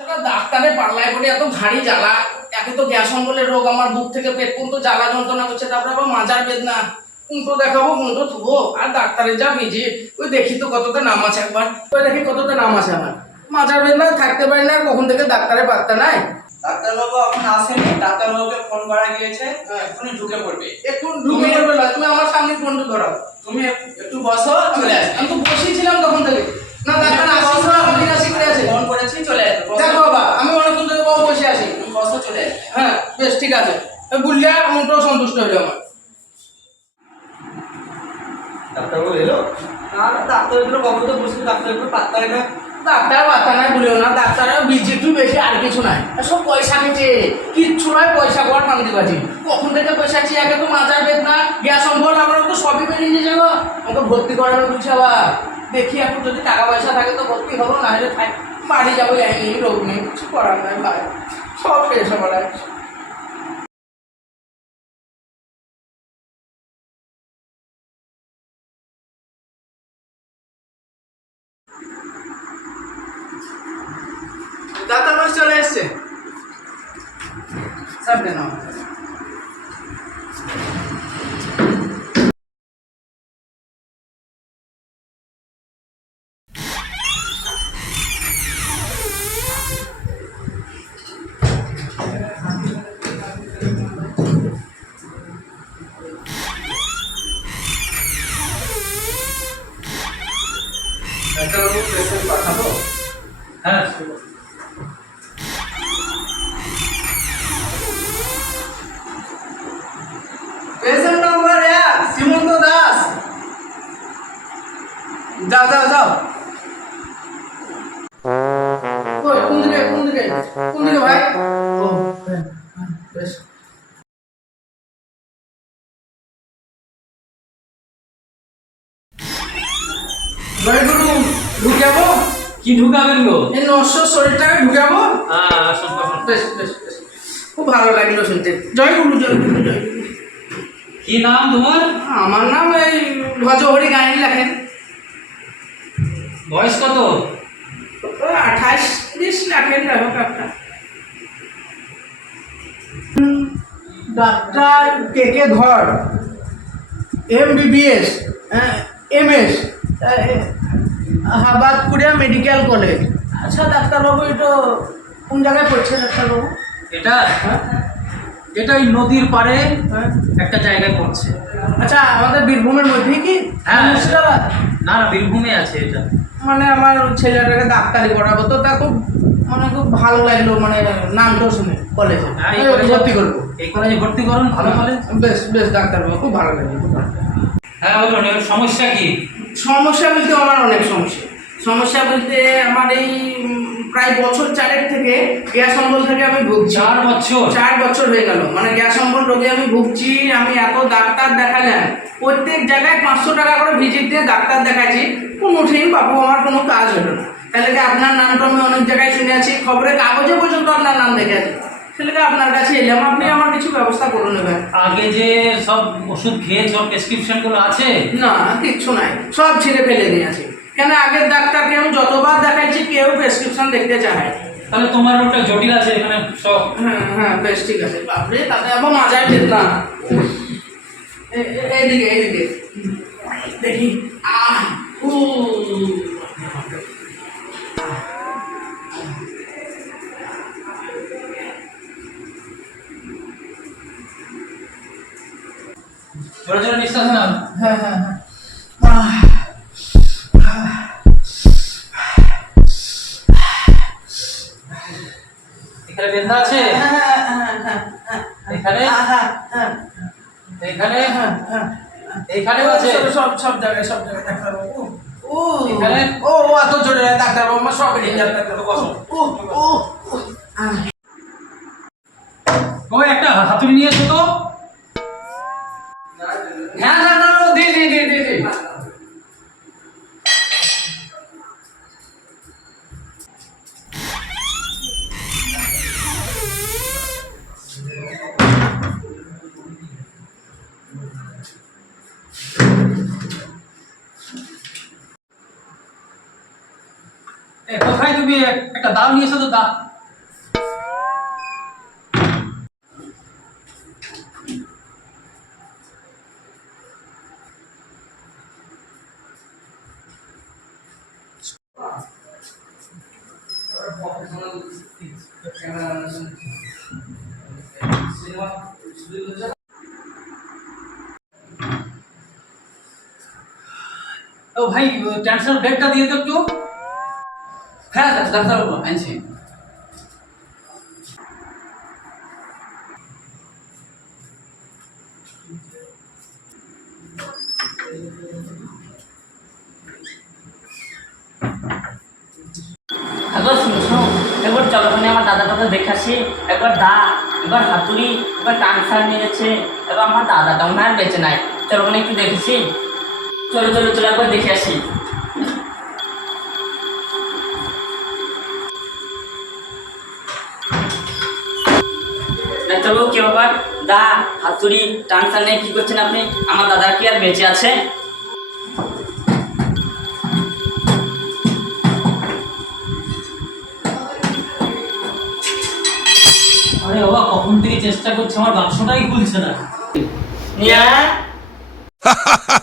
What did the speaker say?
সারা ডাক্তারে পাল্লায় করে এত ভারী জ্বালা একে তো গ্যাস অম্বলের রোগ আমার বুক থেকে পেট পর্যন্ত জ্বালা যন্ত্রণা করছে তারপরে আবার মাজার বেদনা। কুন্টো দেখাবো কুন্টো থুবো আর ডাক্তারের যা ভিজি ওই দেখি তো কততে নাম আছে একবার ওই দেখি কততে নাম আছে আমার। মাজার বেদনা থাকতে পারি না কখন থেকে ডাক্তারে পাত্তা নাই। ডাক্তারবাবু এখন আসেনি ডাক্তারবাবুকে ফোন করা গিয়েছে হ্যাঁ। এখনই ঢুকে পড়বে। একটু ঢুকে পড়বে না তুমি আমার সামনে ফোনটা ধরাও। তুমি একটু বসো চলে আসবে আমি তো বসেছিলাম তখন থেকে। না ডাক্তার আসিস না আমাকে আসি করে আছে ফোন করেছি চলে আসবে দেখো বাবা আমি অনেকক্ষণ থেকে বাবু বসে আছি। বসো চলে আসবে। হ্যাঁ বেশ ঠিক আছে। বললে মনটাও সন্তুষ্ট হইল আমার। ডাক্তারবাবু এলো? না না ডাক্তারগুলো বাবু তো বসে ডাক্তারগুলো পাত্তা হয় না। ডাক্তার বার্তা নাই বলিও না। ডাক্তারের বিজি একটু বেশি আর কিছু নাই। সব পয়সা কিচ্ছু নয় পয়সা ফান্দি বাজি কখন থেকে পয়সা আগে তো বেদনা গ্যাস অম্বল আমরা তো সবই বেরিয়ে নিয়ে যাব। আমাকে ভর্তি করানো বলছে আবার। দেখি এখন যদি টাকা পয়সা থাকে তো ভর্তি হব না হলে বাড়ি যাব এমনি রোগ নেই, কিছু করার নাই, ভাই। সব শেষ আর। ডাক্তার বাস চলে এসছে। সব দেন যাও যাও যাও। কোন দিকে কোন দিকে? কোন দিকে ভাই? ও হ্যাঁ, হ্যাঁ, বেশ। জয়গুরু ঢুকাবো কি ঢুকাবেন গো? এই নশ্বর শরীরটাকে ঢুকাবো হ্যাঁ আসুন বসুন বেশ বেশ বেশ। খুব ভালো লাগল শুনতে। জয়গুরু জয়গুরু জয়গুরু কি নাম তোমার? আমার নাম এই ভজহরি গাইনি লেখেন। বয়স কত? আঠাশ ত্রিশ দেখো একটা হুম, doctor K K Dhar M BBS M S হাবাদপুরিয়া medical college. আচ্ছা ডাক্তারবাবু এটা কোন জায়গায় পড়ছে ডাক্তারবাবু? এটা? হ্যাঁ। এটা ওই নদীর পাড়ে হ্যাঁ। একটা জায়গায় পড়ছে। আচ্ছা আমাদের বীরভূমের মধ্যেই কি হ্যাঁ। মুর্শিদাবাদ? না না বীরভূমে আছে এটা। মানে আমার ছেলেটাকে ডাক্তারি করাবো তো তা খুব মানে খুব ভালো লাগল মানে নামটা শুনে কলেজে হ্যাঁ, ভর্তি করব। এই কলেজে ভর্তি করুন ভালো কলেজ বেশ বেশ ডাক্তারবাবু খুব ভালো লাগল খুব ভালো লাগল। হ্যাঁ বলুন সমস্যা কি? সমস্যা বলতে আমার অনেক সমস্যা। সমস্যা বলতে আমার এই প্রায় বছর চারেক থেকে গ্যাস অম্বল থেকে আমি ভুগছি। চার বছর? চার বছর হয়ে গেল। মানে গ্যাস অম্বল রোগে আমি ভুগছি আমি এত ডাক্তার দেখালাম। প্রত্যেক জায়গায় পাঁচশো টাকা করে ভিজিট দিয়ে ডাক্তার দেখাচ্ছি। কোনো ঠিক বাবু আমার কোনো কাজ হলো না। তাহলে কি আপনার নামটা আমি অনেক জায়গায় শুনে আছি। খবরের কাগজে পর্যন্ত আপনার নাম দেখে আছি। তাহলে কি আপনার কাছে এলাম? আপনি আমার কিছু ব্যবস্থা করে নেবেন আগে যে সব ওষুধ খেয়েছ প্রেসক্রিপশনগুলো আছে? না কিচ্ছু নাই। সব ছেড়ে ফেলে দিয়েছি কেন আগের ডাক্তারকে আমি যতবার দেখাইছি কেউ প্রেসক্রিপশন দেখতে চায় তাহলে তোমার ওটা জটিল আছে এখানে সব হ্যাঁ হ্যাঁ বেশ ঠিক আছে। বাপরে তাতে আবার মাজায় বেদনা এ- এ- এইদিকে এইদিকে। দেখি। আহ উ জোরে জোরে নিঃশ্বাস নাও হ্যাঁ হ্যাঁ। এখানে বেদনা আছে? এখানে? এখানে। এখানেও আছে? সব- সব জায়গায় সব জায়গায় ও। এখানে? ও ও এত জোরে ডাক্তারবাবু আমার সব ও ও, একটা হাতুড়ি নিয়ে এসো তো। হ্যাঁ? নিয়ে একটা দাও तो भाई टेंशन डेट का दिए तो क्यों হ্যাঁ ডাক্তারবাবু আনছি। একবার শুনো, শোনো, একবার চলো আমার দাদা দাদা দেখে আসি। একবার দা, একবার হাতুড়ি, একবার ক্যান্সার নিয়েছে এবার আমার দাদাটাও না আর বেঁচে নাই। চলো একটু দেখেছি। চলো চলো চলো, একবার দেখে আসি। ডাক্তারবাবু কি ব্যাপার? দা হাতুড়ি ট্রান্সার নিয়ে কী করছেন আপনি? আমার দাদা কি আর বেঁচে আছে? আরে বাবা কখন থেকে চেষ্টা করছে? আমার বাক্সটাই খুলছে না।